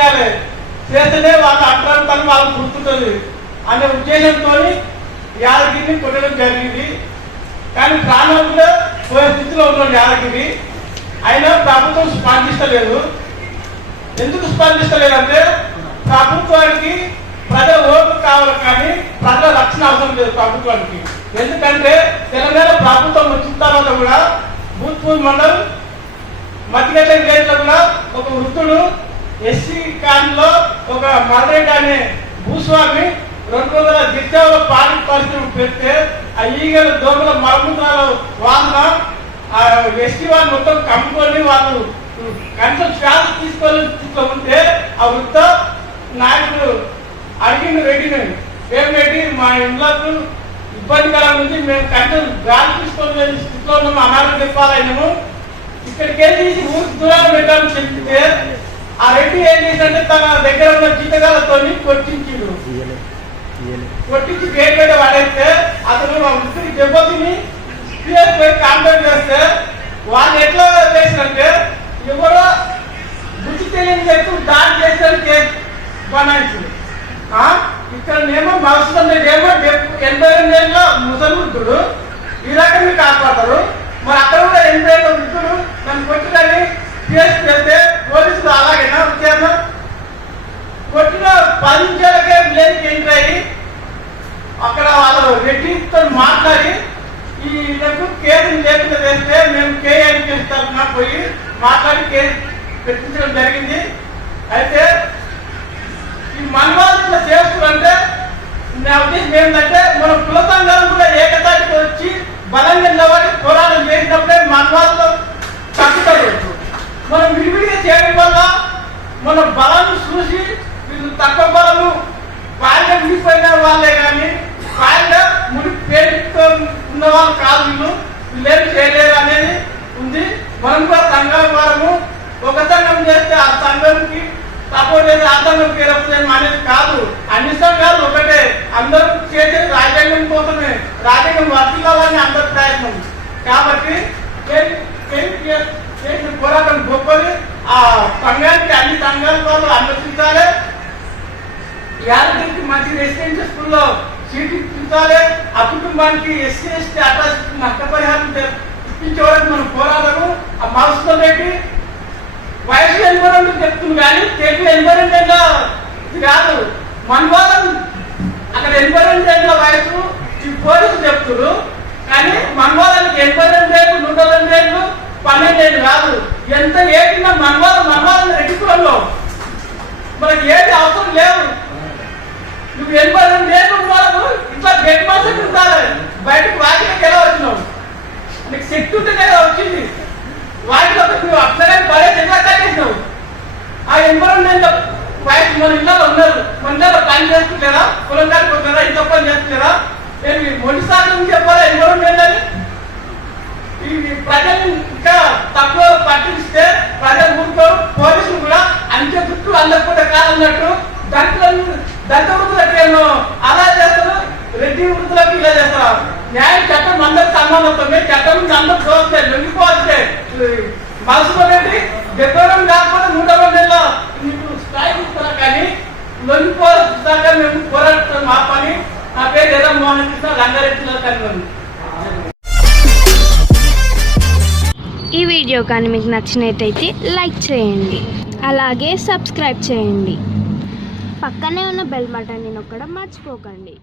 చేయాలి. చేస్తే వాళ్ళ అక్రాంతాన్ని వాళ్ళకి గుర్తుంటుంది అనే ఉద్దేశంతో యాదగిరిని కొట్టడం జరిగింది. కానీ ప్రాణంలో పోయే స్థితిలో ఉన్నాడు యాదగిరి. అయినా ప్రభుత్వం స్పందిస్తలేదు. ఎందుకు స్పందిస్తలేదంటే ప్రభుత్వానికి ప్రజల ఓటు కావాలి కానీ ప్రజల రక్షణ అవసరం లేదు ప్రభుత్వానికి. ఎందుకంటే తెలంగాణ ప్రభుత్వం వచ్చిన తర్వాత కూడా భూత్పూర్ మండల్ మధ్యగడ్డ కూడా ఒక వృత్తుడు ఎస్సీ కాలంలో ఒక మదరెడ్డి అనే భూస్వామి రెండు వందల గిరిజాల పాడి పరిశ్రమ పెడితే ఆ ఈగల దోమల మరముద్రాల వాళ్ళ ఆ ఎస్టీ వాళ్ళు మొత్తం కమ్ముకొని వాళ్ళు కంట శ్వాస తీసుకొని ఉంటే ఆ వృత్త నాయకుడు అడిగింది రెడ్డిని ఏం రెడ్డి మా ఇండ్లకు ఇబ్బందికరం ఉంది మేము కంట గాలి తీసుకొని స్థితిలో ఉన్నాము అనారోగ్యం చెప్పాలైనము ఇక్కడికి వెళ్ళి ఊరికి దూరం పెట్టాలని చెప్తే ఆ రెడ్డి ఏం చేశాడంటే తన దగ్గర ఉన్న జీతగాలతో కొట్టించిండు. కొట్టించి గేట్ పెట్ట పడేస్తే అతను ఆ ముగ్గురి దెబ్బతిని పోయి కాంటాక్ట్ చేస్తే వాళ్ళు ఎట్లా చేసినంటే ఎవరో బుద్ధి తెలియని వ్యక్తులు దాడి చేశారు కేసు బనాయించింది? ఇక్కడ నేమో మనుషులు ఏమో ఎనభై రెండు ఏళ్ళ ముసలి వృద్ధుడు. ఈ రకంగా కాపాడతారు. మరి అక్కడ కూడా ఎనభై ఏళ్ళ వృద్ధుడు నన్ను కొట్టినని కేసు పెడితే పోలీసులు అలాగేనా విచారణ కొట్టిన పది నిమిషాలకే విలేజ్కి ఎంటర్ అయ్యి అక్కడ వాళ్ళు రెడ్డితో మాట్లాడి ఈ నాకు కేసు లేకుండా వేస్తే మేము కేఐకి తరఫున పోయి మాట్లాడి కేసు పెట్టించడం జరిగింది. అయితే ఈ మనవాళ్ళు చేస్తున్నారంటే నా ఉద్దేశం ఏంటంటే మన కుల కూడా ఏకతాటికి వచ్చి బలంగా నిలబడి పోరాటం చేసినప్పుడే మనవాళ్ళు తగ్గుతారు మనం విడివిడిగా చేయడం వల్ల మన బలాన్ని చూసి వీళ్ళు తక్కువ బలము వాళ్ళే విడిపోయిన వాళ్ళే కానీ వాళ్ళే మునిగి పేరుతో ఉన్న వాళ్ళు కాదు వీళ్ళు. వీళ్ళేం చేయలేరు అనేది ఉంది. మనం కూడా సంఘం వారము ఒక సంఘం చేస్తే ఆ సంఘంకి సపోర్ట్ చేసి ఆ సంఘం పేరు అనేది కాదు. అన్ని సంఘాలు ఒకటే. అందరూ చేసే రాజ్యాంగం కోసమే. రాజ్యాంగం వర్తిల్లాలని అందరి ప్రయత్నం. కాబట్టి చేసిన పోరాటం గొప్పది. ఆ సంఘానికి అన్ని సంఘాల వాళ్ళు అన్వేషించాలి యాదగిరికి మంచి రెసిడెన్షియల్ స్కూల్లో సీట్ ఇప్పించాలి. ఆ కుటుంబానికి ఎస్సీ ఎస్టీ అట్రాసిటీ నష్టపరిహారం తె- ఇప్పించే వరకు మనం పోరాడము. ఆ మనసులో పెట్టి వయసు ఎన్వైరన్మెంట్ చెప్తుంది కానీ తెలుగు ఎన్వైరన్మెంట్ ఇది కాదు. మన వాళ్ళం అక్కడ ఎన్వైరన్మెంట్ వయసు ఈ పోలీసులు చెప్తున్నారు కానీ మన వాళ్ళకి ఎనభై రేట్లు నూట రెండు రేట్లు పన్నెండు ఏళ్ళు కాదు. ఎంత ఏటినా మన వాళ్ళు మన వాళ్ళని రెడ్డిపురంలో మనకి ఏది అవసరం లేవు నువ్వు ఎనభై రెండు ఏళ్ళు ఇట్లా ఉండాలి బయటకు వాకిలోకి ఎలా వచ్చినావు? నీకు శక్తి ఉంటే కదా వచ్చింది. వాటిలోకి నువ్వు అట్లనే కట్టేసినావు. ఆ ఎన్విరాన్మెంట్ వయసు మన ఇళ్ళలో ఉన్నారు. మన ఇళ్ళలో పని చేస్తున్నారా? పొలం కాకపోతున్నారా ఇంత పని చేస్తున్నారా? నేను మొండి సార్లు చెప్పాలా ఎన్విరాన్మెంట్ అని ఈ ప్రజలు ఇంకా తక్కువ పట్టిస్తే ప్రజలు ఊరుకో పోలీసులు కూడా అంచె చుట్టూ అందకుండా కాదన్నట్టు దళిత దంత వృద్ధులకేమో అలా చేస్తారు రెడ్డి వృద్ధులకు ఇలా చేస్తారు. న్యాయం చట్టం అందరికి సమానత్వమే చట్టం నుంచి అందరు చూస్తే లొంగిపోతే మనసులో పెట్టి కాకపోతే నూట నెలలో మీకు నీకు స్థాయి ఇస్తారా కానీ లొంగిపోతాక మేము పోరాడుతున్నాం మా పని. నా పేరు ఎర్ర మోహన్ కృష్ణ రంగారెడ్డిలో కనుగొని ఈ వీడియో కానీ మీకు నచ్చినట్టయితే లైక్ చేయండి. అలాగే సబ్స్క్రైబ్ చేయండి. పక్కనే ఉన్న బెల్ బటన్ని నొక్కడం మర్చిపోకండి.